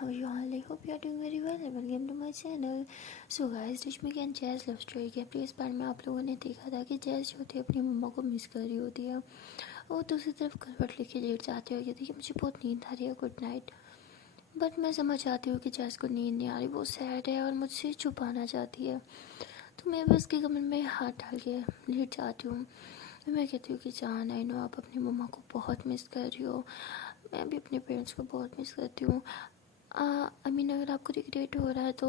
how are you all? I hope you are doing very well and welcome to my channel. So guys, Rashmika and Jazz love story के अपने इस बार में आप लोगों ने देखा था कि जैज़ जो होती है अपनी मम्मा को मिस कर रही होती है। वो दूसरी तरफ करवट लेके लेट जाती है और कहती है कि मुझे बहुत नींद आ रही है, गुड नाइट। बट मैं समझ आती हूँ कि जैज़ को नींद नहीं आ रही, वो सैड है और मुझसे छुपाना चाहती है। तो मैं भी उसके कमर में हाथ डाल के लेट जाती हूँ। मैं कहती हूँ कि जान, आई नो आप अपनी मम्मा को बहुत मिस कर रही हो, मैं भी अपने पेरेंट्स को बहुत मिस करती हूँ। आई मीन अगर आपको रिग्रेट हो रहा है तो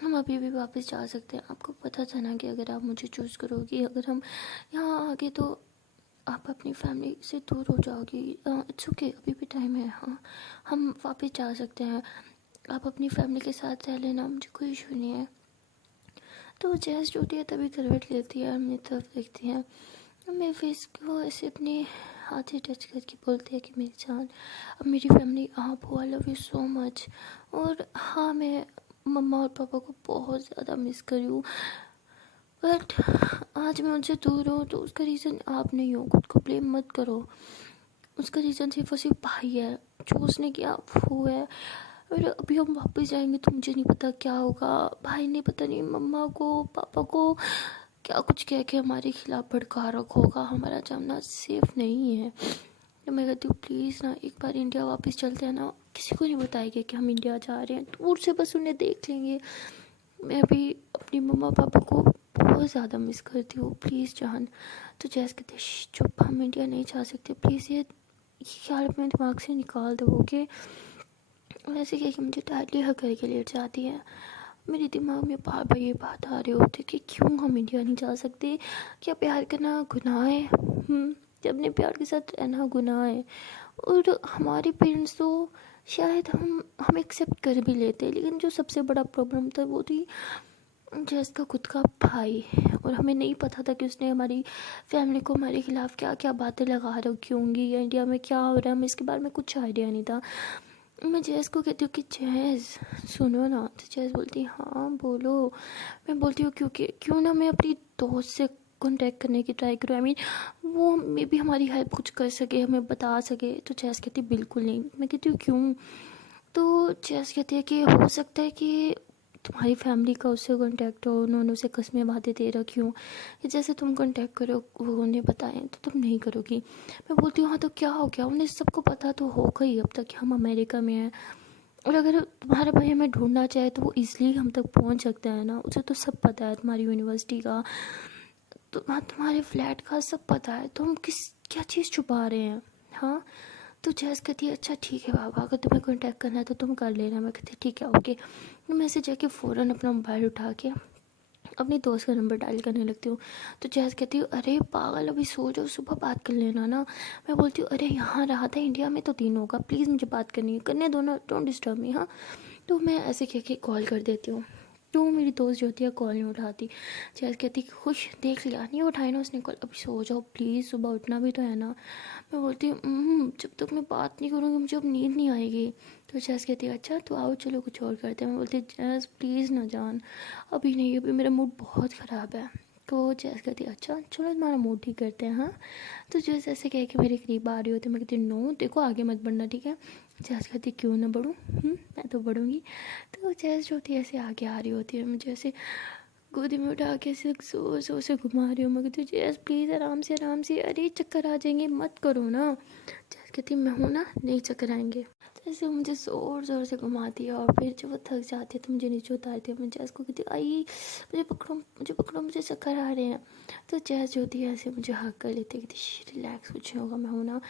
हम अभी भी वापस जा सकते हैं। आपको पता था ना कि अगर आप मुझे चूज़ करोगी, अगर हम यहाँ आगे तो आप अपनी फैमिली से दूर हो जाओगी। इट्स ओके, अभी भी टाइम है। हाँ, हम वापस जा सकते हैं, आप अपनी फैमिली के साथ रह लेना, मुझे कोई इशू नहीं है। तो जैज़ जो होती है तभी करवट लेती है और मेरी तरफ देखती है। मेरे फेस को ऐसे अपने हाथ से टच करके बोलते हैं कि मेरी जान, अब मेरी फैमिली आप हो, I love you so much. और हाँ, मैं मम्मा और पापा को बहुत ज़्यादा मिस करी हूँ, बट आज मैं उनसे दूर हूँ तो उसका रीज़न आप नहीं हो, खुद को ब्लेम मत करो। उसका रीज़न सिर्फ और सिर्फ भाई है, जो उसने किया वो है। और अभी हम वापस जाएंगे तो मुझे नहीं पता क्या होगा। भाई ने पता नहीं मम्मा को पापा को क्या कुछ कह के हमारे खिलाफ भड़का रखा होगा। हमारा जाना सेफ नहीं है। तो मैं कहती हूँ प्लीज़ ना एक बार इंडिया वापस चलते हैं ना, किसी को नहीं बताएंगे कि हम इंडिया जा रहे हैं, दूर से बस उन्हें देख लेंगे। मैं भी अपनी मम्मा पापा को बहुत ज़्यादा मिस करती हूँ, प्लीज़ जान। तो जैसे कहते चुप, हम इंडिया नहीं जा सकते, प्लीज़ ये ख्याल अपने दिमाग से निकाल दो, ओके। वैसे कह के मुझे टाइटली हक करके लेट जाती है। मेरे दिमाग में बार बार ये बात आ रही होती कि क्यों हम इंडिया नहीं जा सकते, क्या प्यार करना गुनाह है? अपने प्यार के साथ रहना गुनाह है। और हमारे पेरेंट्स तो शायद हम एक्सेप्ट कर भी लेते, लेकिन जो सबसे बड़ा प्रॉब्लम था वो थी जैस का खुद का भाई। और हमें नहीं पता था कि उसने हमारी फैमिली को हमारे खिलाफ क्या क्या बातें लगा रखी होंगी या इंडिया में क्या हो रहा है, हमें इसके बारे में कुछ आइडिया नहीं था। मैं जैज़ को कहती हूँ कि जैज़ सुनो ना, तो जैज़ बोलती हाँ बोलो। मैं बोलती हूँ क्यों ना मैं अपनी दोस्त से कांटेक्ट करने की ट्राई करूँ। आई मीन वो मे भी हमारी हेल्प कुछ कर सके, हमें बता सके। तो जैज़ कहती बिल्कुल नहीं। मैं कहती हूँ क्यों? तो जैज़ कहती है कि हो सकता है कि तुम्हारी फैमिली का उससे कांटेक्ट हो, उन्होंने उसे कस्में बातें दे रखी हूँ कि जैसे तुम कांटेक्ट करो वो उन्हें बताएं, तो तुम नहीं करोगी। मैं बोलती हूँ हाँ तो क्या हो गया, उन्हें सबको पता तो होगा ही अब तक कि हम अमेरिका में हैं। और अगर तुम्हारा भाई हमें ढूंढना चाहे तो वो ईज़िली हम तक पहुँच सकता है ना, उसे तो सब पता है, तुम्हारी यूनिवर्सिटी का तो तुम्हारे फ्लैट का सब पता है, तो हम क्या चीज़ छुपा रहे हैं? हाँ। तो जैस कहती है अच्छा ठीक है बाबा, अगर तुम्हें कांटेक्ट करना है तो तुम कर लेना। मैं कहती ठीक है ओके। मैं ऐसे जाके फ़ौरन अपना मोबाइल उठा के अपनी दोस्त का नंबर डायल करने लगती हूँ। तो जैस कहती हूँ अरे पागल, अभी सो जाओ, सुबह बात कर लेना ना। मैं बोलती हूँ अरे यहाँ रहा था, इंडिया में तो दिन होगा, प्लीज़ मुझे बात करनी है, करने दो ना, डोंट डिस्टर्ब मी। हाँ। तो मैं ऐसे कह के कॉल कर देती हूँ, तो मेरी दोस्त जो होती है कॉल नहीं उठाती। जैसे कहती खुश, देख लिया नहीं उठाई ना उसने कॉल, अभी सो जाओ प्लीज़, सुबह उठना भी तो है ना। मैं बोलती हूँ जब तक मैं बात नहीं करूँगी मुझे अब नींद नहीं आएगी। तो जैस कहती है अच्छा तो आओ चलो कुछ और करते हैं। मैं बोलती जैस प्लीज़ ना जान, अभी नहीं, अभी मेरा मूड बहुत ख़राब है। तो जैस कहती है अच्छा चलो तुम्हारा मूड ठीक करते हैं। हाँ। तो जैसे ऐसे कह के मेरे करीब आ रही होती है। मैं कहती नो देखो आगे मत बढ़ना, ठीक है। जैस कहती क्यों ना बढ़ूँ, मैं तो बढ़ूँगी। तो जैस जो होती है ऐसे आगे आ रही होती है, मुझे ऐसे गोदी में उठा के ऐसे जोर से घुमा रही हूँ। मैं कहती हूँ जैस प्लीज़ आराम से आराम से, अरे चक्कर आ जाएंगे, मत करो ना। जैस कहती मैं हूँ ना, नहीं चक्कर आएंगे। जैसे मुझे ज़ोर से घुमाती है और फिर जब वो थक जाती है तो मुझे नीचे उतारती है। मैं जैस को कहती आई मुझे पकड़ो, मुझे चक्कर आ रहे हैं। तो जैस जो होती है ऐसे मुझे हक कर लेती है, कहती रिलैक्स, कुछ नहीं होगा, मैं हूँ ना।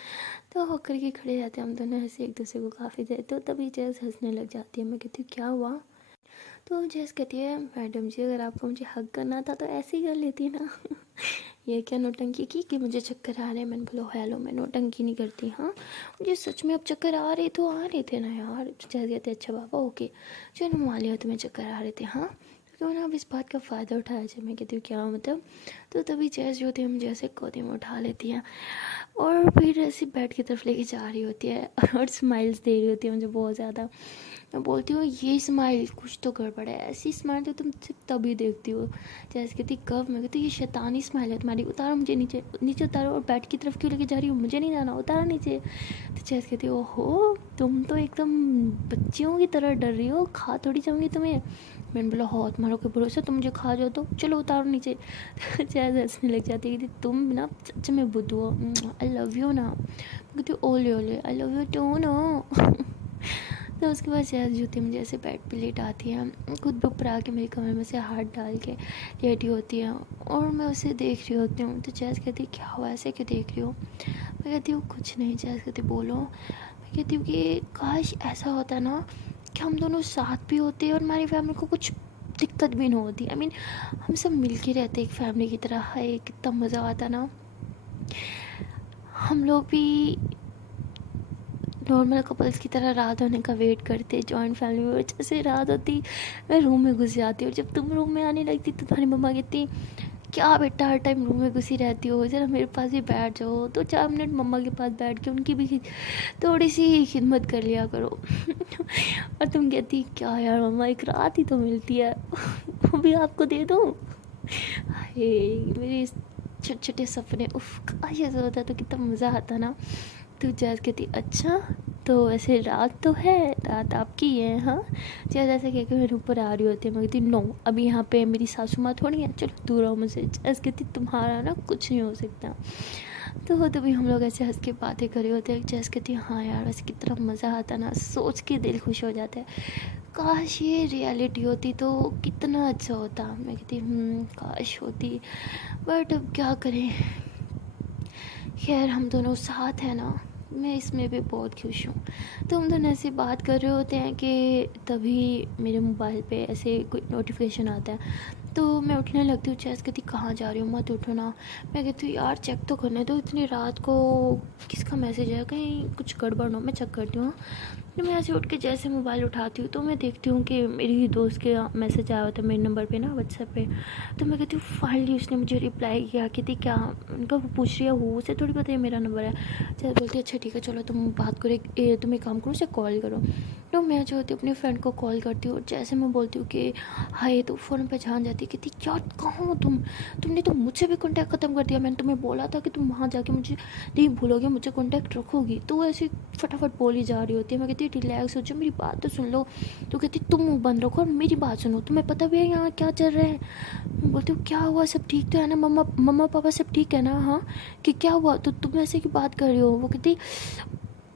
तो हक करके खड़े रहते हैं हम दोनों ऐसे एक दूसरे को काफ़ी देर। तो तभी जैस हंसने लग जाती है। मैं कहती हूँ क्या हुआ? तो जैस कहती है मैडम जी अगर आपको मुझे हग करना था तो ऐसे ही कर लेती ना। ये क्या नौटंकी की कि मुझे चक्कर आ रहे हैं? मैंने बोलो हेलो, मैं नौटंकी नहीं करती। हाँ, मुझे सच में अब चक्कर आ रहे तो आ रहे थे ना यार। जैस कहते अच्छा बाबा ओके, चलो मान लिया तुम्हें चक्कर आ रहे थे। हाँ, क्यों ना अब इस बात का फ़ायदा उठाया जाए। मैं कहती हूँ क्या मतलब? तो तभी जैस जो होती है मुझे ऐसे गोदी में उठा लेती है और फिर ऐसे बेड की तरफ लेके जा रही होती है और स्माइल्स दे रही होती है मुझे बहुत ज़्यादा। मैं बोलती हूँ ये स्माइल कुछ तो गड़बड़ है, ऐसी स्माइल तो तुम सिर्फ तभी देखती हो। जैसे कहती कब, मैं कहती ये शैतानी स्माइल है तुम्हारी, उतारो मुझे नीचे, नीचे उतारो, और बेड की तरफ क्यों लेके जा रही हो, मुझे नहीं जाना, उतारो नीचे। तो जैसे कहती ओहो तुम तो एकदम बच्चियों की तरह डर रही हो, खा थोड़ी जाऊँगी तुम्हें। मैंने बोला हो तुम्हारों के भरोसे, तुम मुझे खा जाओ तो चलो उतारो नीचे। जैसे हंसने लग जाती है, तुम ना सच में बुद्धू हो, आई लव यू ना। कहती ओले ओले आई लव यू टू ना। तो उसके बाद जैस जूती मुझे ऐसे बेड पे लेट आती है, खुद भी ऊपर आके मेरे कमरे में से हाथ डाल के लेटी होती है और मैं उसे देख रही होती हूँ। तो जैस कहती क्या हुआ, ऐसे क्यों देख रही हो। मैं कहती हूँ कुछ नहीं। जैस कहती बोलो। मैं कहती हूँ कि काश ऐसा होता ना कि हम दोनों साथ भी होते और हमारी फैमिली को कुछ दिक्कत भी ना होती। आई मीन हम सब मिल के रहते एक फैमिली की तरह। हाय कितना मज़ा आता ना, हम लोग भी नॉर्मल कपल्स की तरह रात होने का वेट करते जॉइंट फैमिली में। जैसे रात होती मैं रूम में घुस जाती और जब तुम रूम में आने लगती तो तुम्हारी मम्मा कहती क्या बेटा हर टाइम रूम में घुसी रहती हो, ज़रा मेरे पास भी बैठ जाओ। तो 4 मिनट मम्मा के पास बैठ के उनकी भी थोड़ी सी खिदमत कर लिया करो। और तुम कहती क्या यार मम्मा एक रात ही तो मिलती है, वो भी आपको दे दो। मेरे छोटे छोटे सपने, उफ काश ऐसा होता तो कितना मज़ा आता ना। तो जैस कहती अच्छा तो वैसे रात तो है, रात आपकी है। हाँ जैस ऐसे कह के मेरे ऊपर आ रही होती है। मैं कहती नो अभी यहाँ पे मेरी सासू माँ थोड़ी है, चलो दूर आओ मुझसे। जैस कहती तुम्हारा ना कुछ नहीं हो सकता। तो तभी हम लोग ऐसे हंस के बातें कर रहे होते हैं। जैस कहती हाँ यार वैसे कितना मज़ा आता ना, सोच के दिल खुश हो जाता है, काश ये रियलिटी होती तो कितना अच्छा होता। मैं कहती काश होती, बट अब क्या करें, खैर हम दोनों साथ हैं ना, मैं इसमें भी बहुत खुश हूँ। तो हम दोनों ऐसे बात कर रहे होते हैं कि तभी मेरे मोबाइल पे ऐसे कोई नोटिफिकेशन आता है। तो मैं उठने लगती हूँ। जैस कहती कहाँ जा रही हूँ, मत उठो ना। मैं कहती हूँ यार चेक तो करने दो, इतनी रात को किसका मैसेज है, कहीं कुछ गड़बड़ ना हो, मैं चेक करती हूँ। तो मैं ऐसे उठ के जैसे मोबाइल उठाती हूँ तो मैं देखती हूँ कि मेरी ही दोस्त के मैसेज आया होता है मेरे नंबर पे ना व्हाट्सएप पे। तो मैं कहती हूँ फाइनली उसने मुझे रिप्लाई किया। कहती क्या, उनका वो पूछ रही है वो उसे थोड़ी पता है मेरा नंबर है। जैसे बोलती है अच्छा ठीक है चलो तुम बात करो, तुम एक काम करो उसे कॉल करो। तो मैं जो होती हूँ अपने फ्रेंड को कॉल करती हूँ। जैसे मैं बोलती हूँ कि हाय तो फ़ोन पहचान जाती है। कहती क्या कहाँ हो तुमने तो मुझसे भी कॉन्टैक्ट ख़त्म कर दिया, मैंने तुम्हें बोला था कि तुम वहाँ जाके मुझे नहीं भूलोगे, मुझे कॉन्टैक्ट रखोगी। तो वो ऐसे फटाफट बोली जा रही होती है। मैं कहती रिलैक्स हो जाओ, मेरी बात तो सुन लो। तो कहती तुम मुँह बंद रखो और मेरी बात सुनो, तुम्हें पता भी है यहाँ क्या चल रहा है। मैं बोलती हूँ क्या हुआ, सब ठीक तो है ना, मम्मा पापा सब ठीक है ना। हाँ कि क्या हुआ, तो तुम ऐसे की बात कर रही हो। वो कहती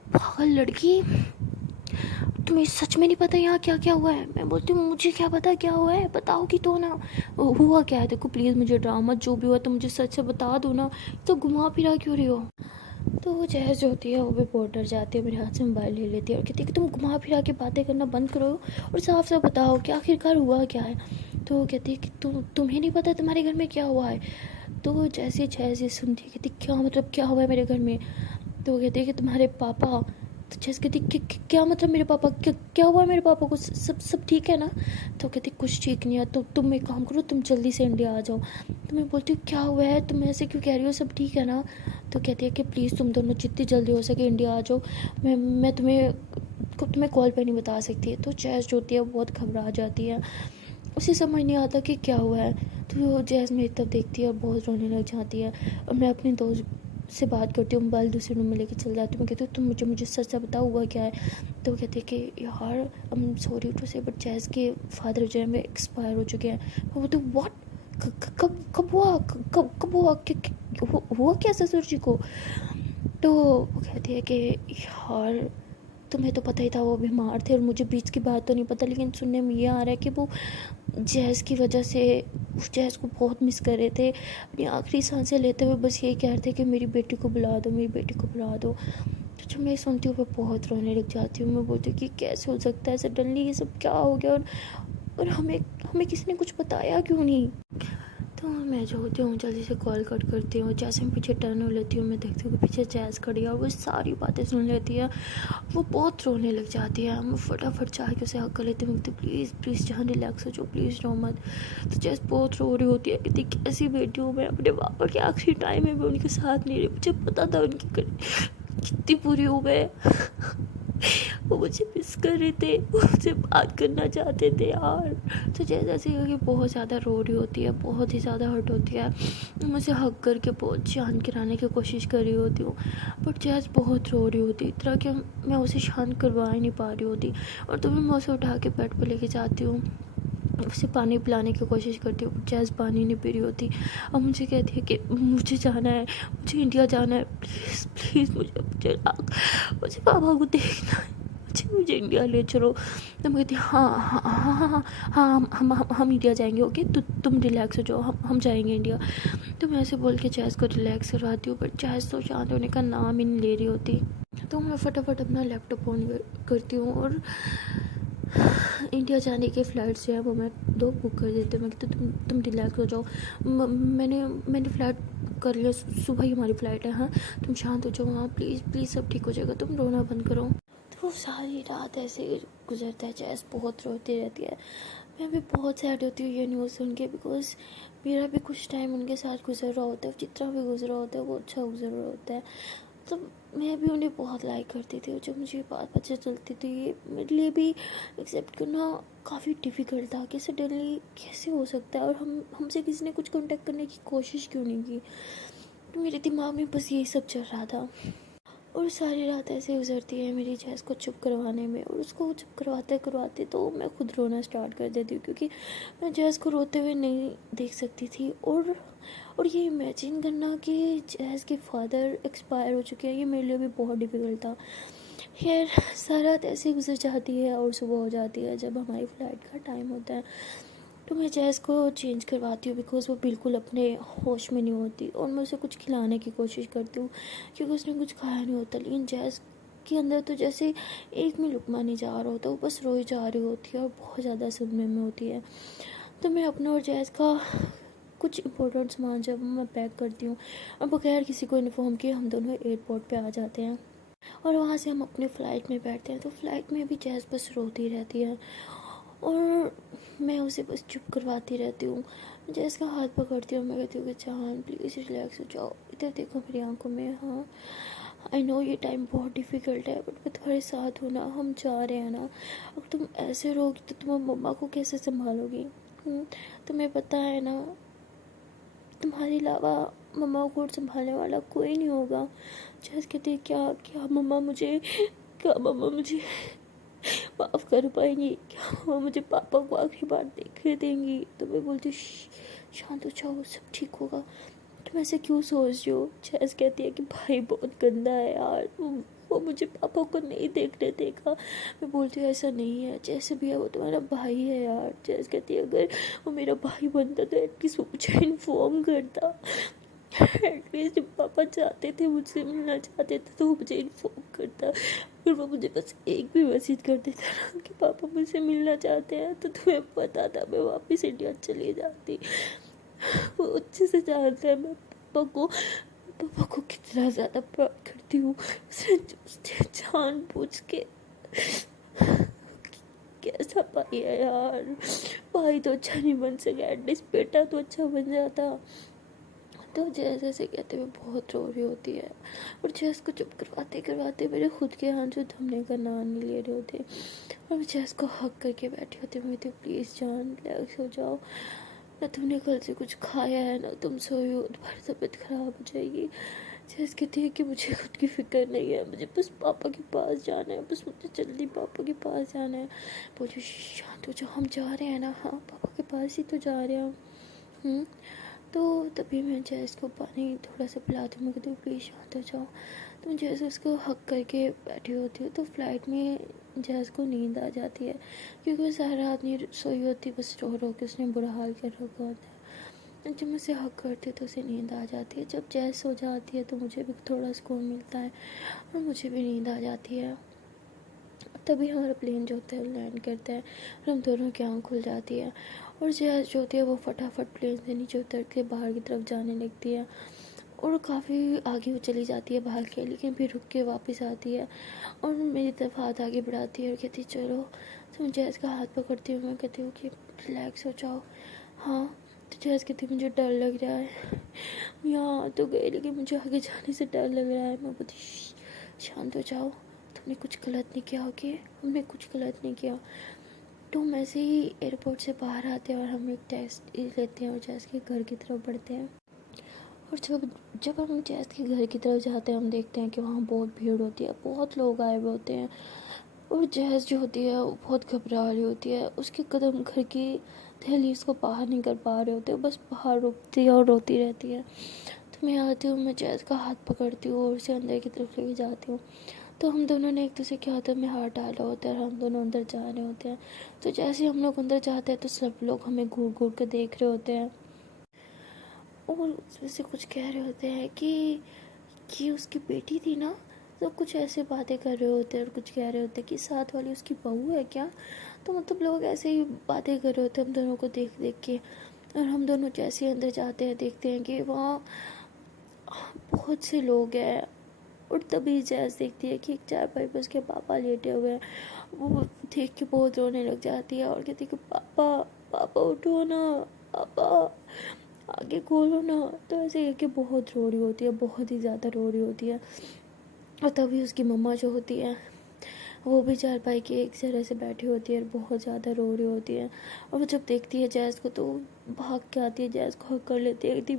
पागल लड़की, तुम्हें सच में नहीं पता यहाँ क्या क्या हुआ है। मैं बोलती हूँ मुझे क्या पता क्या हुआ है, बताओगी तो ना हुआ क्या है। देखो प्लीज़ मुझे ड्रामा जो भी हुआ तो मुझे सच से बता दो ना, तो घुमा फिरा क्यों रही हो। तो वो जहज जो होती है वो भी बहुत डर जाती है, मेरे हाथ से मोबाइल ले लेती है और कहती है कि तुम घुमा फिरा के बातें करना बंद करो और साफ साफ बताओ कि आखिरकार हुआ क्या है। तो वो कहती है कि तुम्हें नहीं पता तुम्हारे घर में क्या हुआ है। तो जैसे जैसे सुनती है कहती क्या मतलब क्या हुआ है मेरे घर में। तो वो कहती है कि तुम्हारे पापा। तो जैसे कहती क्या मतलब मेरे पापा, क्या हुआ है मेरे पापा को, सब ठीक है ना। तो कहती कुछ ठीक नहीं है, तो तुम एक काम करो तुम जल्दी से इंडिया आ जाओ। तो मैं बोलती हूँ क्या हुआ है, तुम ऐसे क्यों कह रही हो, सब ठीक है ना। तो कहती है कि प्लीज़ तुम दोनों जितनी जल्दी हो सके इंडिया आ जाओ, मैं तुम्हें कॉल पे नहीं बता सकती। तो जैस जो होती है बहुत घबरा जाती है, उसे समझ नहीं आता कि क्या हुआ है। तो जैस मेरी तरफ देखती है और बहुत रोने लग जाती है और मैं अपनी दोस्त से बात करती हूँ, मोबाइल दूसरे रूम में लेके चल जाती हूँ। मैं कहती हूँ तुम मुझे सच से बताओ हुआ क्या है। तो वो कहते हैं कि यार आई एम सॉरी टू से बट जैस के फादर जो है वे एक्सपायर हो चुके हैं। मैं बोलती हूँ व्हाट, कब हुआ, कब हुआ क्या ससुर जी को। तो वो कहती है कि यार तुम्हें तो पता ही था वो बीमार थे और मुझे बीच की बात तो नहीं पता, लेकिन सुनने में ये आ रहा है कि वो जैस की वजह से उस जैस को बहुत मिस कर रहे थे, अपनी आखिरी सांसें लेते हुए बस यही कह रहे थे कि मेरी बेटी को बुला दो, मेरी बेटी को बुला दो। तो जब मैं सुनती हूँ मैं बहुत रोने लग जाती हूँ। मैं बोलती हूँ कि कैसे हो सकता है सडनली ये सब क्या हो गया, और हमें किसी ने कुछ बताया क्यों नहीं। तो मैं जो होती हूँ जल्दी से कॉल कट करती हूँ। जैसे मैं पीछे टर्न हो लेती हूँ, मैं देखती हूँ कि पीछे जैज़ खड़ी है और वो सारी बातें सुन लेती है। वो बहुत रोने लग जाती है। मैं फटाफट जाके उसे हक कर लेती हूँ, कहती प्लीज़ प्लीज़ जहाँ रिलैक्स हो जाओ, प्लीज़ रो मत। तो जैज़ बहुत रो रही होती है, कहती कैसी बेटी हूँ मैं, अपने पापा के आखिरी टाइम में भी उनके साथ नहीं रही, मुझे पता था उनकी कितनी बुरी हूँ मैं। वो मुझे मिस कर रहे थे, वो मुझसे बात करना चाहते थे यार। तो जैसे ऐसे कि बहुत ज़्यादा रो रही होती है, बहुत ही ज़्यादा हर्ट होती है। मुझे हक करके बहुत शांत कराने की कोशिश कर रही होती हूँ, बट जैस बहुत रो रही होती, इतना कि मैं उसे शांत करवा ही नहीं पा रही होती। और तभी मैं उसे उठा के बेड पर लेके जाती हूँ, उसे पानी पिलाने की कोशिश करती हूँ, जैस पानी नहीं पी रही होती। अब मुझे कहती है कि मुझे जाना है, मुझे इंडिया जाना है, प्लीज़ प्लीज़ मुझे पापा को देखना है, मुझे इंडिया ले चलो। तो मैं कहती हाँ हाँ हाँ हाँ हाँ हाँ हम इंडिया जाएंगे, ओके तुम रिलैक्स हो जाओ, हम जाएंगे इंडिया। तो मैं ऐसे बोल के जैज़ को रिलैक्स करवाती हूँ, बट जैज़ तो शांत होने का नाम ही नहीं ले रही होती। तो मैं फटाफट अपना लैपटॉप ऑन करती हूँ और इंडिया जाने के फ़्लाइट्स जो है वो मैं 2 बुक कर देती हूँ। मैं कहती तुम रिलैक्स हो जाओ, मैंने फ़्लाइट बुक कर लिया, सुबह ही हमारी फ़्लाइट है। हाँ तुम शांत हो जाओ, हाँ प्लीज़ प्लीज़ सब ठीक हो जाएगा, तुम रोना बंद करो। तो वो सारी रात ऐसे गुजरता है, जैस बहुत रोती रहती है। मैं भी बहुत सैड होती हूँ ये न्यूज़ सुन के, बिकॉज मेरा भी कुछ टाइम उनके साथ गुजर रहा होता है, जितना भी गुजरा होता है वो अच्छा गुजर रहा होता है। तो मैं भी उन्हें बहुत लाइक करती थी, और जब मुझे बात पता चलती थी ये मेरे लिए भी एक्सेप्ट करना काफ़ी डिफ़िकल्ट था कि सडनली कैसे हो सकता है, और हमसे किसी ने कुछ कांटेक्ट करने की कोशिश क्यों नहीं की। तो मेरे दिमाग में बस यही सब चल रहा था, और सारी रात ऐसे गुजरती है मेरी जैस को चुप करवाने में। और उसको चुप करवाते करवाते तो मैं खुद रोना स्टार्ट कर देती हूँ, क्योंकि मैं जैस को रोते हुए नहीं देख सकती थी। और ये इमेजिन करना कि जैस के फादर एक्सपायर हो चुके हैं, ये मेरे लिए भी बहुत डिफ़िकल्ट था। खैर सारी रात ऐसे गुजर जाती है और सुबह हो जाती है जब हमारी फ़्लाइट का टाइम होता है। तो मैं जैस को चेंज करवाती हूँ, बिकॉज़ वो बिल्कुल अपने होश में नहीं होती, और मैं उसे कुछ खिलाने की कोशिश करती हूँ क्योंकि उसने कुछ खाया नहीं होता। लेकिन जैस के अंदर तो जैसे एक में लुकमा नहीं जा रहा होता, वो बस रोई जा रही होती है और बहुत ज़्यादा सदमे में होती है। तो मैं अपना और जैस का कुछ इंपॉर्टेंट सामान जब मैं पैक करती हूँ, और बगैर किसी को इन्फॉर्म किए हम दोनों एयरपोर्ट पे आ जाते हैं, और वहाँ से हम अपने फ़्लाइट में बैठते हैं। तो फ़्लाइट में भी जैस बस रोती रहती है, और मैं उसे बस चुप करवाती रहती हूँ। जैस का हाथ पकड़ती हूँ, मैं कहती हूँ कि जान प्लीज़ रिलैक्स हो जाओ, इधर देखो मेरी आंखों में। हाँ आई नो ये टाइम बहुत डिफ़िकल्ट है, बट मैं तुम्हारे साथ हूँ ना, हम जा रहे हैं ना। अगर तुम ऐसे रहोगी तो तुम मम्मा को कैसे संभालोगी? तुम्हें पता है ना, तुम्हारे अलावा मम्मा को संभालने वाला कोई नहीं होगा। जैस कहती है क्या क्या मम्मा मुझे माफ़ कर पाएंगी? क्या मम्मा मुझे पापा को आखिरी बार देखने देंगी? तो मैं बोलती शांत हो जाओ, सब ठीक होगा, तुम ऐसे क्यों सोच रही हो? जैस कहती है कि भाई बहुत गंदा है यार, वो मुझे पापा को नहीं देखने देगा। मैं बोलती हूँ ऐसा नहीं है, जैसे भी है वो तुम्हारा भाई है यार। जैस कहती है अगर वो मेरा भाई बनता तो एटलीस्ट वो मुझे इन्फॉर्म करता, एटलीस्ट पापा चाहते थे मुझसे मिलना चाहते थे तो वो मुझे इन्फॉर्म करता। फिर वो मुझे बस एक भी मैसेज कर देता ना कि पापा मुझसे मिलना चाहते हैं, तो तुम्हें पता था मैं वापस इंडिया चली जाती। वो अच्छे से जानता है मैं पापा को कितना ज़्यादा प्यार करती हूँ। उसने जानबूझ के कैसा भाई है यार, भाई तो अच्छा नहीं बन सका, एटलीस्ट बेटा तो अच्छा बन जाता। तो जैसे जैसे कहते हुए बहुत रो रही होती है, और जैस को चुप करवाते करवाते मेरे खुद के हाथ जो थमने का नाम नहीं ले रहे होते, और मैं जैस को हक करके बैठी होती हूँ। मैं कहती प्लीज़ जान रिलैक्स हो जाओ, ना तुमने कल से कुछ खाया है ना तुम सोई हो, तुम्हारी तबीयत ख़राब हो जाएगी। जैस कहती है कि मुझे खुद की फ़िक्र नहीं है, मुझे बस पापा के पास जाना है, बस मुझे जल्दी पापा के पास जाना है। बोलो शांत हो जाओ, हम जा रहे हैं ना, हाँ पापा के पास ही तो जा रहे हैं। तो तभी मैं जैस को पानी थोड़ा सा पिलाती हूँ, मैं कहती हूँ प्लीज़ शांत हो जाओ। तो मैं जैसे उसको हक करके बैठी होती हूँ, तो फ़्लाइट में जैस को नींद आ जाती है, क्योंकि वो सारा रात नहीं सोई होती, बस रो रो के उसने बुरा हाल कर रखा होता है। जब मैं उसे हक करती तो उसे नींद आ जाती है। जब जैस हो जाती है तो मुझे भी थोड़ा सुकून मिलता है, और मुझे भी नींद आ जाती है। तभी हमारा प्लेन जो होता है लैंड करता है और हम दोनों की आँख खुल जाती है। और जैज़ जो होती है वो फटाफट प्लेन से नीचे उतर के बाहर की तरफ जाने लगती है और काफ़ी आगे वो चली जाती है भाग के, लेकिन फिर रुक के वापस आती है और मेरी तरफ हाथ आगे बढ़ाती है और कहती है चलो। तो मैं जैज़ का हाथ पकड़ती हूँ, मैं कहती हूँ कि रिलैक्स हो जाओ। हाँ, तो जैज़ कहती है मुझे डर लग रहा है, यहाँ तो गए लेकिन मुझे आगे जाने से डर लग रहा है। मैं बोलती शांत हो जाओ, तुमने कुछ गलत नहीं किया। ओके, हमने कुछ गलत नहीं किया। तो हम ऐसे ही एयरपोर्ट से बाहर आते हैं और हम एक टेस्ट लेते हैं और जैज़ के घर की तरफ बढ़ते हैं। और जब जब हम जैज़ के घर की तरफ जाते हैं हम देखते हैं कि वहाँ बहुत भीड़ होती है, बहुत लोग आए हुए होते हैं और जैज़ जो होती है वो बहुत घबरा रही होती है। उसके कदम घर की दहलीज को पार नहीं कर पा रहे होते, बस बाहर रुकती है और रोती रहती है। तो मैं आती हूँ, मैं जैज़ का हाथ पकड़ती हूँ और उसे अंदर की तरफ लेके जाती हूँ। तो हम दोनों ने एक दूसरे के हाथों में हाथ डाला होता है और हम दोनों अंदर जा रहे होते हैं। तो जैसे हम लोग अंदर जाते हैं तो सब लोग हमें घूर घूर कर देख रहे होते हैं और उसमें से कुछ कह रहे होते हैं कि उसकी बेटी थी ना। तो कुछ ऐसे बातें कर रहे होते हैं और कुछ कह रहे होते हैं कि साथ वाली उसकी बहू है क्या। तो मतलब लोग ऐसे ही बातें कर रहे होते हैं हम दोनों को देख देख के। और हम दोनों जैसे ही अंदर जाते हैं देखते हैं कि वहाँ बहुत से लोग हैं। और तभी जैज़ देखती है कि एक चारपाई पर उसके पापा लेटे हुए हैं। वो देख के बहुत रोने लग जाती है और कहती है कि पापा पापा उठो ना, पापा आगे खोलो ना। तो ऐसे कह के बहुत रो रही होती है, बहुत ही ज़्यादा रो रही होती है। और तभी उसकी मम्मा जो होती है वो भी चारपाई के एक तरह से बैठी होती है और बहुत ज़्यादा रो रही होती है। और वो जब देखती है जैज़ को तो भाग के आती है, जैज़ को हक कर लेती है, कहती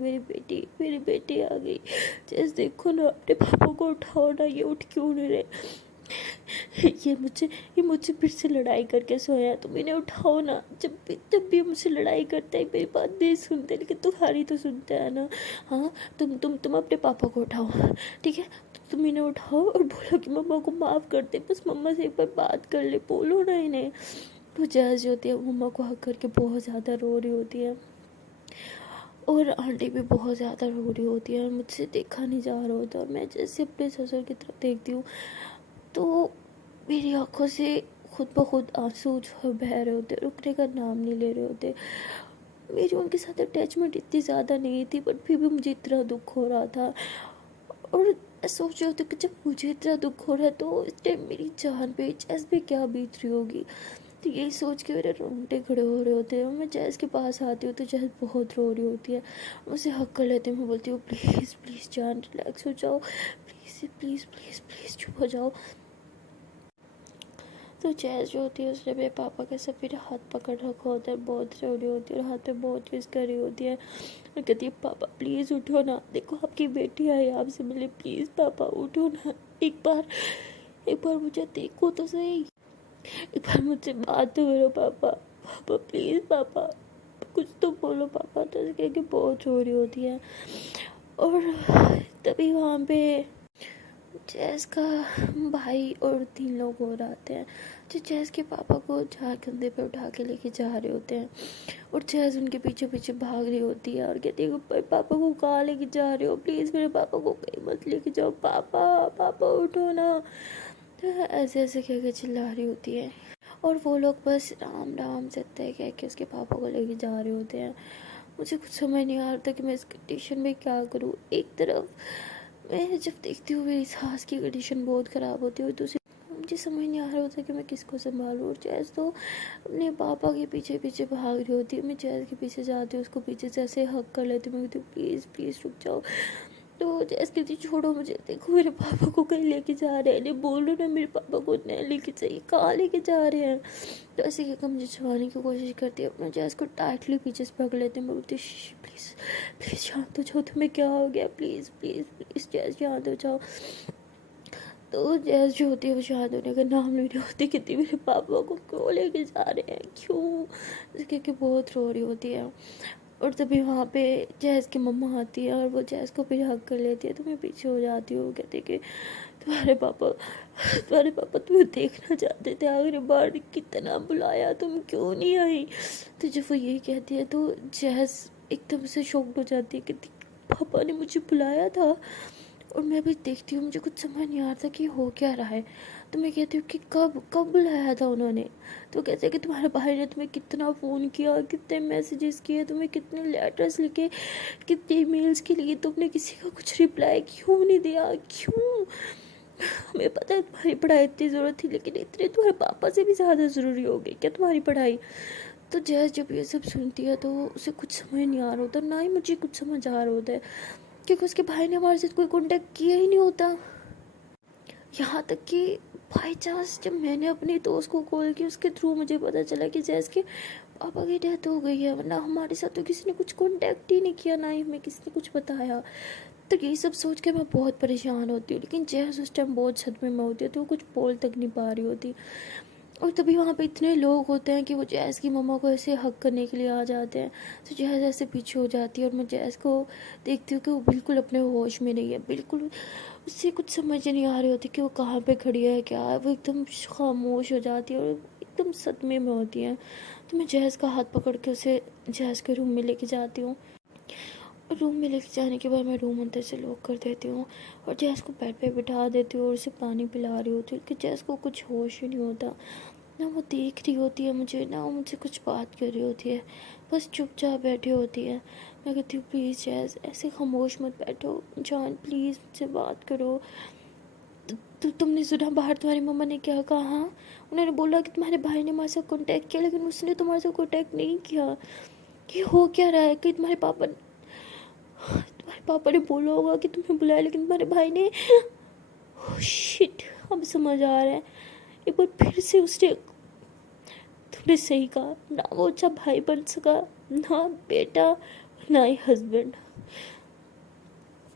मेरी बेटी आ गई। जैज़ देखो ना, अपने पापा को उठाओ ना, ये उठ क्यों नहीं रहे। ये मुझसे फिर से लड़ाई करके सोया है, तुम इन्हें उठाओ ना। जब भी मुझसे लड़ाई करता है मेरी बात नहीं सुनते, लेकिन तुम्हारी तो सुनते हैं ना। हाँ, तुम अपने पापा को उठाओ, ठीक है। तुम इन्हें उठाओ और बोलो कि मम्मा को माफ़ कर दे, बस मम्मा से एक बार बात कर ले, बोलो ना इन्हें। तो जैज़ जो होती है मम्मा को हक करके बहुत ज़्यादा रो रही होती है और आंटी भी बहुत ज़्यादा रो रही होती है और मुझसे देखा नहीं जा रहा होता। और मैं जैसे अपने ससुर की तरफ देखती हूँ तो मेरी आंखों से खुद ब खुद आंसू जो बह रहे होते, रुकने का नाम नहीं ले रहे होते। मेरी उनके साथ अटैचमेंट इतनी ज़्यादा नहीं थी, बट फिर भी मुझे इतना दुख हो रहा था। और सोच रही होती कि जब मुझे इतना दुख हो रहा है तो इस टाइम मेरी जान पे जैज़ पे क्या बीत रही होगी। तो यही सोच के मेरे रोंगटे खड़े हो रहे होते हैं। मैं जैज़ के पास आती हूँ तो जैज़ बहुत रो रही होती है, मुझे हक कर लेती हूँ। मैं बोलती हूँ प्लीज़ प्लीज़ जान रिलैक्स हो जाओ, प्लीज़ प्लीज़ प्लीज़ प्लीज़ चुप हो जाओ। तो जैज़ जो होती है उसने मेरे पापा का सब मेरा हाथ पकड़ रखा होता है, बहुत रो रही होती है और हाथ पे बहुत किस कर रही होती है और कहती है पापा प्लीज़ उठो ना, देखो आपकी बेटी आई आपसे मिले, प्लीज़ पापा उठो ना, एक बार मुझे देखो तो सही, एक बार मुझसे बात तो करो पापा, पापा प्लीज़ पापा कुछ तो बोलो पापा। तो ऐसे कह के बहुत रो रही होती है। और तभी वहाँ पे जैज़ का भाई और 3 लोग और आते हैं जो जैज़ के पापा को जहाँ कंधे पे उठा के लेके जा रहे होते हैं। और जैज़ उनके पीछे पीछे भाग रही होती है और कहती है पापा को कहाँ लेके जा रहे हो, प्लीज़ मेरे पापा को कहीं मत लेके जाओ, पापा पापा उठो ना। तो ऐसे ऐसे कह के चिल्ला रही होती है और वो लोग बस राम राम सत्य कह के उसके पापा को लेके जा रहे होते हैं। मुझे कुछ समझ नहीं आ रहा था कि मैं इस कंडीशन में क्या करूँ। एक तरफ मैं जब देखती हूँ मेरी सास की कंडीशन बहुत ख़राब होती है, दूसरी मुझे समझ नहीं आ रहा होता कि मैं किसको संभालूँ। और जैज़ तो अपने पापा के पीछे पीछे भाग रही होती है। मैं जैज़ के पीछे जाती हूँ, उसको पीछे से ऐसे हक कर लेती हूँ, मैं कहती हूँ प्लीज़ प्लीज़ रुक जाओ। तो जैज़ कहती छोड़ो मुझे, देखो मेरे पापा को कहीं लेके जा रहे हैं, नहीं बोलो ना मेरे पापा को नहीं लेके जाइए, कहाँ लेके जा रहे हैं। तो ऐसे कहकर मुझे छुड़ाने की कोशिश करती है, अपना जैज़ को टाइटली पीछे से पकड़ लेते हैं। मैं बोलती प्लीज़ प्लीज़ शांत हो जाओ, तुम्हें क्या हो गया, प्लीज़ प्लीज़ प्लीज़ जैज़ शांत हो जाओ। तो जैज़ जो होती है वो शांत होने का नाम नहीं होती, कहती मेरे पापा को क्यों लेके जा रहे हैं, क्यों, ऐसे कह के बहुत रो रही होती है। और तभी वहाँ पे जैज़ की मम्मा आती है और वो जैज़ को फिर हक कर लेती है। तो मैं पीछे हो जाती हूँ, कहते कि तुम्हारे पापा तुम्हें देखना चाहते थे, आखिरी बार कितना बुलाया, तुम क्यों नहीं आई। तो जब वो यही कहती है तो जैज़ एकदम से शॉक्ड हो जाती है, कहती पापा ने मुझे बुलाया था। और मैं भी देखती हूँ, मुझे कुछ समझ नहीं आ रहा था कि हो क्या रहा है। तो मैं कहती हूँ कि कब कब बुलाया था उन्होंने। तो कहते हैं कि तुम्हारे भाई ने तुम्हें कितना फ़ोन किया, कितने मैसेजेस किए, तुम्हें कितने लेटर्स लिखे, कितने ईमेल्स के लिए, तुमने किसी का कुछ रिप्लाई क्यों नहीं दिया, क्यों? हमें पता है तुम्हारी पढ़ाई इतनी ज़रूरत थी, लेकिन इतनी तुम्हारे पापा से भी ज़्यादा ज़रूरी हो गई क्या तुम्हारी पढ़ाई? तो जैस जब ये सब सुनती है तो उसे कुछ समझ नहीं आ रहा होता, ना ही मुझे कुछ समझ आ रहा होता है, क्योंकि उसके भाई ने हमारे साथ कोई कॉन्टेक्ट किया ही नहीं होता। यहाँ तक कि बाई चांस जब मैंने अपने दोस्त को कॉल की, उसके थ्रू मुझे पता चला कि जैस के पापा की डेथ हो गई है, वरना हमारे साथ तो किसी ने कुछ कॉन्टेक्ट ही नहीं किया, ना ही हमें किसी ने कुछ बताया। तो ये सब सोच के मैं बहुत परेशान होती हूँ, लेकिन जैस उस टाइम बहुत सदमे में होती है, तो वो कुछ बोल तक नहीं पा रही होती। और तभी वहाँ पे इतने लोग होते हैं कि वो जैस की मम्मा को ऐसे हक करने के लिए आ जाते हैं। तो जैस ऐसे पीछे हो जाती है और मैं जैस को देखती हूँ कि वो बिल्कुल अपने होश में नहीं है, बिल्कुल उससे कुछ समझ नहीं आ रही होती कि वो कहाँ पे खड़ी है, क्या है। वो एकदम खामोश हो जाती है और एकदम सदमे में होती है। तो मैं जैस का हाथ पकड़ के उसे जैस के रूम में लेके जाती हूँ। रूम में लेके जाने के बाद मैं रूम अंदर से लॉक कर देती हूँ और जैस को बेड पे बिठा देती हूँ और उसे पानी पिला रही होती हूँ कि जैस को कुछ होश ही नहीं होता, ना वो देख रही होती है मुझे, ना वो मुझसे कुछ बात कर रही होती है, बस चुपचाप बैठी होती है। मैं कहती हूँ प्लीज़ जैस ऐसे खामोश मत बैठो, जान प्लीज़ मुझसे बात करो। तुमने सुना बाहर तुम्हारी मम्मा ने क्या कहा? उन्होंने बोला कि तुम्हारे भाई ने हमारे साथ कॉन्टैक्ट किया, लेकिन उसने तुम्हारे साथ कॉन्टैक्ट नहीं किया। ये हो क्या रहा है कि तुम्हारे पापा ने बोला होगा कि तुम्हें बुलाया, लेकिन तुम्हारे भाई ने शिट, अब समझ आ रहा है। एक बार फिर से उसने, तुमने सही कहा, ना वो अच्छा भाई बन सका, ना बेटा, ना ही हस्बैंड।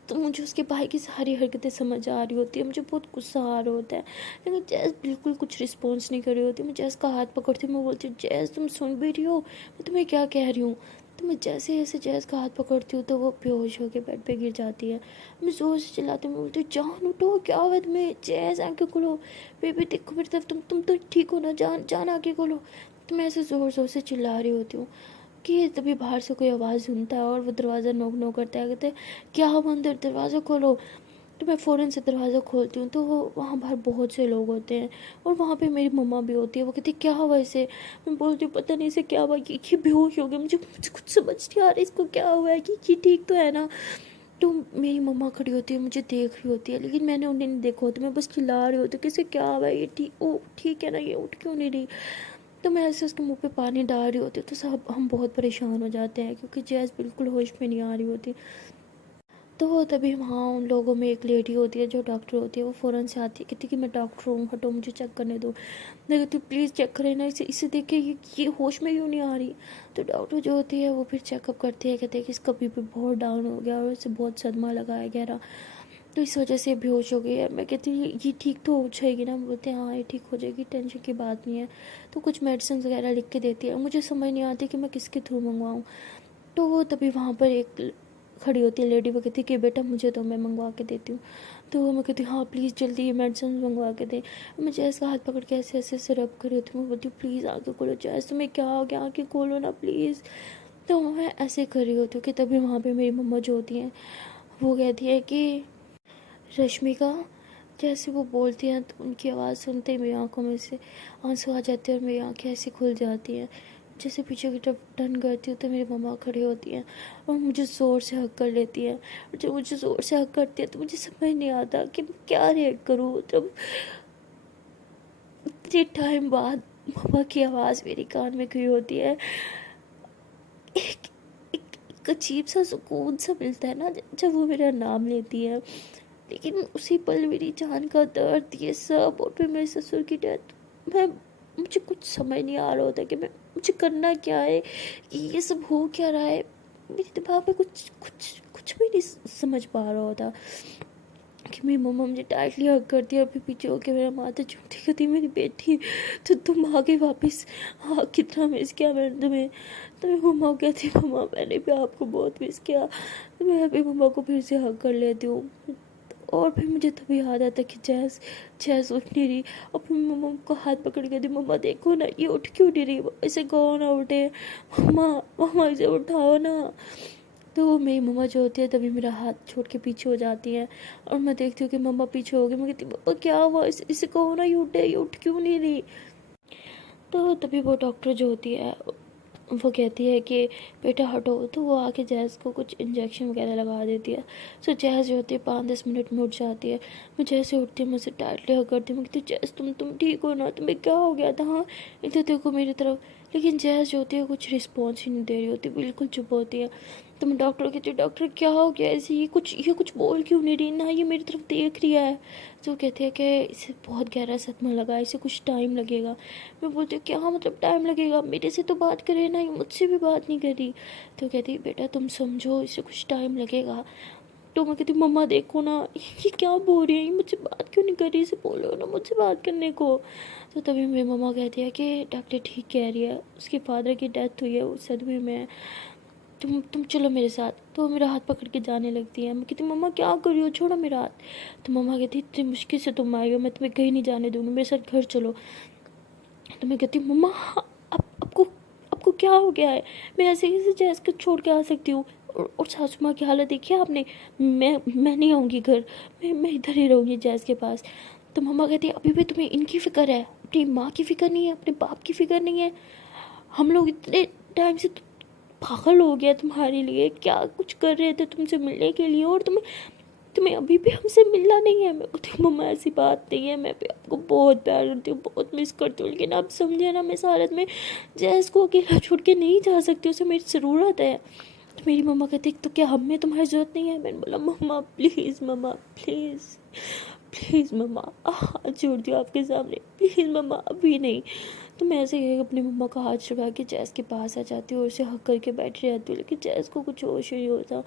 तो मुझे उसके भाई की सारी हरकतें समझ आ रही होती है, मुझे बहुत गुस्सा आ रहा होता है, लेकिन जैस बिल्कुल कुछ रिस्पॉन्स नहीं कर रही होती। मैं जैस का हाथ पकड़ती हूँ, मैं बोलती हूँ जैस तुम सुन भी रही हो मैं तुम्हें क्या कह रही हूँ? तो मैं जैसे जैसे जैस का हाथ पकड़ती हूँ तो वो बेहोश होकर बेड पे गिर जाती है। मैं जोर से चिल्लाती हूँ, मैं बोलती हूँ जान उठो, क्या हुआ तुम्हें? जैस आंखें खोलो, बेबी देखो मेरी तरफ, तुम तो ठीक हो ना? जान जान आंखें खोलो। तो मैं ऐसे ज़ोर ज़ोर से चिल्ला रही होती हूँ कि तभी बाहर से कोई आवाज़ सुनता है और वो दरवाज़ा नॉक नॉक करता है, कहते हैं क्या हम अंदर, दरवाज़ा खोलो। तो मैं फ़ौरन से दरवाज़ा खोलती हूँ तो वहाँ बाहर बहुत से लोग होते हैं और वहाँ पे मेरी मम्मा भी होती है। वो कहती क्या हुआ इसे? मैं बोलती हूँ पता नहीं इसे क्या हुआ, ये बेहोश हो गया, मुझे कुछ समझ नहीं आ रहा इसको क्या हुआ है, कि ये ठीक तो है ना? तो मेरी मम्मा खड़ी होती है, मुझे देख रही होती है, लेकिन मैंने उन्हें नहीं देखा होता, मैं बस चिल्ला रही होती हूँ कि इसे क्या हुआ है, ये ठीक है ना, ये उठ क्यों नहीं रही? तो मैं ऐसे उसके मुंह पे पानी डाल रही होती हूँ तो सब हम बहुत परेशान हो जाते हैं, क्योंकि जैस बिल्कुल होश में नहीं आ रही होती। तो तभी वहाँ उन लोगों में एक लेडी होती है जो डॉक्टर होती है, वो फ़ौरन से आती है, कहती कि मैं डॉक्टर हूँ, हटो मुझे चेक करने दो। मैं कहती हूँ प्लीज़ चेक करें ना इसे, इसे देखे ये होश में क्यों नहीं आ रही? तो डॉक्टर जो होती है वो फिर चेकअप करती है, कहते हैं कि इसका बीपी बहुत डाउन हो गया और इसे बहुत सदमा लगाया गया, तो इस वजह से बेहोश हो गई है। मैं कहती हूँ ये ठीक तो हो जाएगी ना? बोलते हैं हाँ ये ठीक हो जाएगी, टेंशन की बात नहीं है। तो कुछ मेडिसिन वगैरह लिख के देती है, मुझे समझ नहीं आती कि मैं किसके थ्रू मंगवाऊँ। तो वो तभी वहाँ पर एक खड़ी होती है लेडी, वो कहती है कि बेटा मुझे तो मैं मंगवा के देती हूँ। तो मैं कहती हूँ हाँ प्लीज़ जल्दी ये मेडिसिन मंगवा के दे। मैं जैस का हाथ पकड़ के ऐसे ऐसे से रब कर रही होती हूँ, मैं बोलती हूँ प्लीज़ आँखें खोलो जैस, तुम्हें क्या हो गया, आँखें खोलो ना प्लीज़। तो मैं ऐसे कर रही होती हूँ कि तभी वहाँ पर मेरी मम्मा जो होती हैं वो कहती है कि रश्मिका, जैसे वो बोलती हैं तो उनकी आवाज़ सुनते ही मेरी आंखों में से आंसू आ जाते हैं और मेरी आंखें ऐसे खुल जाती हैं। जैसे पीछे की तरफ टर्न करती हूँ तो मेरी मम्मा खड़ी होती हैं और मुझे ज़ोर से हक कर लेती हैं। और जब मुझे ज़ोर से हक करती है तो मुझे समझ नहीं आता कि मैं क्या रिएक्ट करूँ। जब इतने टाइम बाद मम्मा की आवाज़ मेरे कान में गई होती है, एक एक अजीब सा सुकून सा मिलता है ना जब वो मेरा नाम लेती है। लेकिन उसी पल मेरी जान का दर्द, ये सब, और फिर मेरे ससुर की डेथ, मुझे कुछ समझ नहीं आ रहा होता कि मुझे करना क्या है, कि ये सब हो क्या रहा है। मेरे दिमाग में कुछ कुछ कुछ भी नहीं समझ पा रहा होता कि मेरी मम्मा मुझे टाइटली हग करती है और फिर पीछे होकर मेरा माथा चूमती कहती मेरी बेटी तो तुम आ गई वापस, हाँ कितना मिस किया मैंने तुम्हें। तो मेरी मम्मा को कहती मम्मा मैंने भी आपको बहुत मिस किया। तो मैं अभी मम्मा को फिर से हग कर लेती हूँ और फिर मुझे तभी याद आता कि जैस जैस उठ नहीं रही। और फिर मम्मा को हाथ पकड़ के दी, मम्मा देखो ना ये उठ क्यों नहीं रही, इसे कहो ना उठे, मम्मा मम्मा इसे उठाओ ना। तो मेरी मम्मा जो होती है तभी मेरा हाथ छोड़ के पीछे हो जाती है और मैं देखती हूँ कि मम्मा पीछे हो गई। मैं कहती मम्मा क्या हुआ, इसे कहो ना, ये उठ क्यों नहीं रही। तो तभी वो डॉक्टर जो होती है वो कहती है कि बेटा हटो, तो वो आके जैज़ को कुछ इंजेक्शन वगैरह लगा देती है। सो जैज़ जो होती है 5-10 मिनट में उठ जाती है। मैं जैसे उठती हूँ मुझसे टाइटली हग करती हूँ, मैं कहती जैज़ तुम ठीक हो ना, तुम्हें क्या हो गया था। हाँ इधर देखो मेरी तरफ। लेकिन जैज़ जो होती है कुछ रिस्पॉन्स ही नहीं दे रही होती, बिल्कुल चुप होती है। तो मैं डॉक्टर कहती हूँ डॉक्टर क्या हो गया ऐसे, ये कुछ बोल क्यों नहीं रही ना, ये मेरी तरफ देख रही है। तो कहती है कि इसे बहुत गहरा सदमा लगा, इसे कुछ टाइम लगेगा। मैं बोलती हूँ क्या मतलब टाइम लगेगा, मेरे से तो बात करे ना, ये मुझसे भी बात नहीं करी। तो कहती बेटा तुम समझो, इसे कुछ टाइम लगेगा। तो मैं कहती मम्मा देखो ना, ये क्या बोल रही है, ये मुझसे बात क्यों नहीं कर रही, इसे बोलो ना मुझसे बात करने को। तो तभी मेरी मम्मा कहती है कि डॉक्टर ठीक कह रही है, उसके फादर की डेथ हुई है, उस सदमे में है, तुम चलो मेरे साथ। तो मेरा हाथ पकड़ के जाने लगती है। मैं कहती मम्मा क्या कर रही हो, छोड़ो मेरा हाथ। तो मम्मा कहती इतनी मुश्किल से तुम आई हो, मैं तुम्हें कहीं नहीं जाने दूँगी, मेरे साथ घर चलो। तो मैं कहती मम्मा आपको क्या हो गया है, मैं ऐसे कैसे जैज़ को छोड़ के आ सकती हूँ। और सासू माँ की हालत देखी आपने, मैं नहीं आऊँगी घर, मैं इधर ही रहूँगी जैज़ के पास। तो मम्मा कहती है अभी भी तुम्हें इनकी फ़िक्र है, अपनी माँ की फ़िक्र नहीं है, अपने बाप की फ़िक्र नहीं है। हम लोग इतने टाइम से पागल हो गया तुम्हारे लिए, क्या कुछ कर रहे थे तुमसे मिलने के लिए, और तुम्हें अभी भी हमसे मिलना नहीं है। मैं कहती मम्मा ऐसी बात नहीं है, मैं भी आपको बहुत प्यार करती हूँ, बहुत मिस करती हूँ, लेकिन आप समझे ना, मैं इस हालत में जैज़ को अकेला छोड़ के नहीं जा सकती, उसे मेरी ज़रूरत है। तो मेरी मम्मा कहती तो क्या हमें तुम्हारी ज़रूरत नहीं है। मैंने बोला मम्मा प्लीज़, मम्मा प्लीज़ प्लीज़ मम्मा, हाथ जोड़ दियो आपके सामने, प्लीज़ मम्मा अभी नहीं। तो मैं ऐसे ही अपनी मम्मा का हाथ छुड़ा के जैज़ के पास आ जाती हूँ और उसे हक करके बैठी रहती हूँ, लेकिन जैज़ को कुछ होश नहीं होता।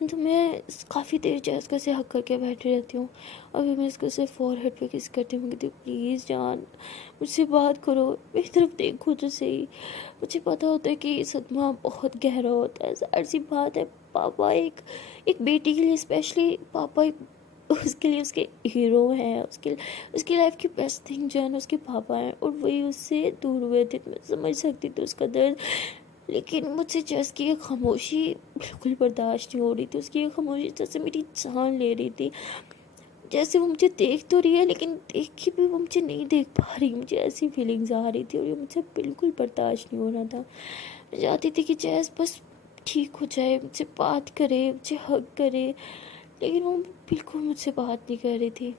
तो मैं काफ़ी देर जैज़ को ऐसे हक करके बैठी रहती हूँ। अभी मैं इसको सिर्फ फॉरहेड पे किस करती हूँ, कहती हूँ प्लीज़ जान मुझसे बात करो, मेरी तरफ देखो तो सही। मुझे पता होता है कि ये सदमा बहुत गहरा होता है, ज़ाहिर सी बात है। पापा एक बेटी के लिए स्पेशली पापा उसके लिए उसके हीरो हैं, उसकी लाइफ की बेस्ट थिंग जो है ना उसके पापा हैं, और वही उससे दूर हुए थे। तो मैं समझ सकती थी उसका दर्द, लेकिन मुझसे जैस की एक खामोशी बिल्कुल बर्दाश्त नहीं हो रही थी। उसकी एक खामोशी जैसे मेरी जान ले रही थी, जैसे वो मुझे देख तो रही है लेकिन देख के भी वो मुझे नहीं देख पा रही। मुझे ऐसी फीलिंग्स आ रही थी और ये मुझसे बिल्कुल बर्दाश्त नहीं हो रहा था। मैं चाहती थी कि जैस बस ठीक हो जाए, मुझसे बात करे, मुझे हग करे, लेकिन वो बिल्कुल मुझसे बात नहीं कर रही थी।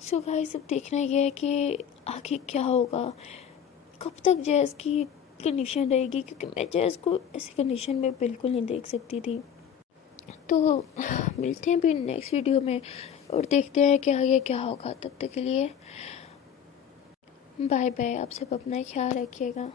सो गाइस अब देखना ये है कि आगे क्या होगा, कब तक जैज़ की कंडीशन रहेगी, क्योंकि मैं जैज़ को ऐसी कंडीशन में बिल्कुल नहीं देख सकती थी। तो मिलते हैं भी नेक्स्ट वीडियो में और देखते हैं कि आगे क्या होगा। तब तक के लिए बाय बाय, आप सब अपना ख्याल रखिएगा।